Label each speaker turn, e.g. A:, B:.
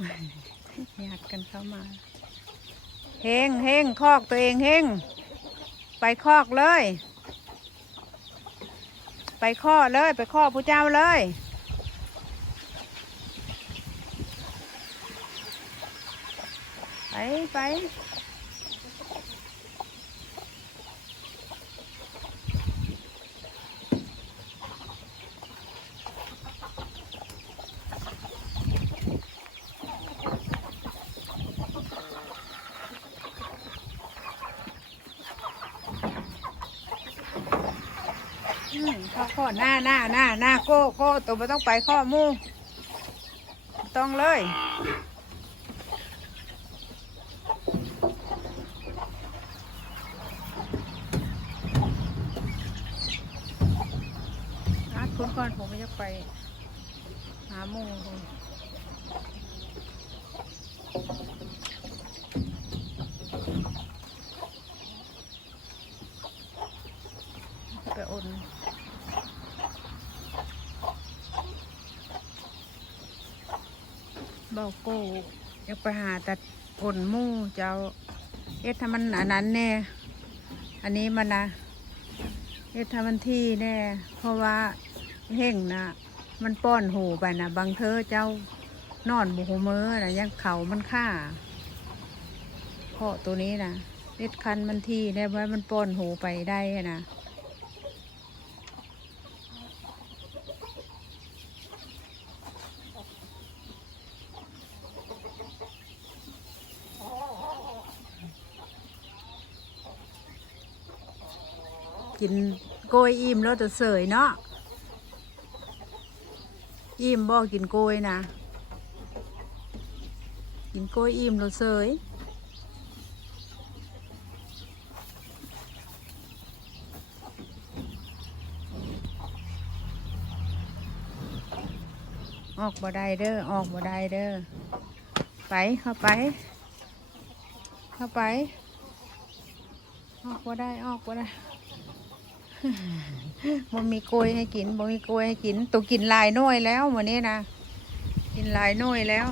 A: หยาดกันเข้ามา เฮงเฮงคอกตัวเองเฮงไปคอกเลย ไปข้อเลยไปข้อผู้เจ้าเลยไปไป อืมข้อข้อหน้าหน้าหน้าหน้าโก้โก้ตัวไม่ต้องไปข้อมูต้องเลยคุณก่อนผมจะไป หามูก่อนไปอ่น เบาโก้อยากไปหาแต่อ่นหมูเจ้าเอ็ดถ้ามันอันนั้นแน่ อันนี้มันนะเฮ็ดทำมันที่แน่ เพราะว่าเห่งนะมันป้อนหูไปนะบางเธอเจ้านอนบุหูมือนะยังเขามันฆ่าเพราะตัวนี้นะเฮ็ดคันมันที่แน่ไว้มันป้อนหูไปได้นะ กินโกยอิ่มแล้วจะเสยเนาะอิ่มบ่กินโกยนะกินโกยอิ่มแล้วเสยออกบ่ได้เด้อออกบ่ได้เด้อไปเข้าไป เข้าไป ออกบ่ได้ออกบ่ได้ บ่มีกล้วยให้กินบ่มีกล้วยให้กินตัวกินลายน้อยแล้ววันนี้นะกินลายน้อยแล้ว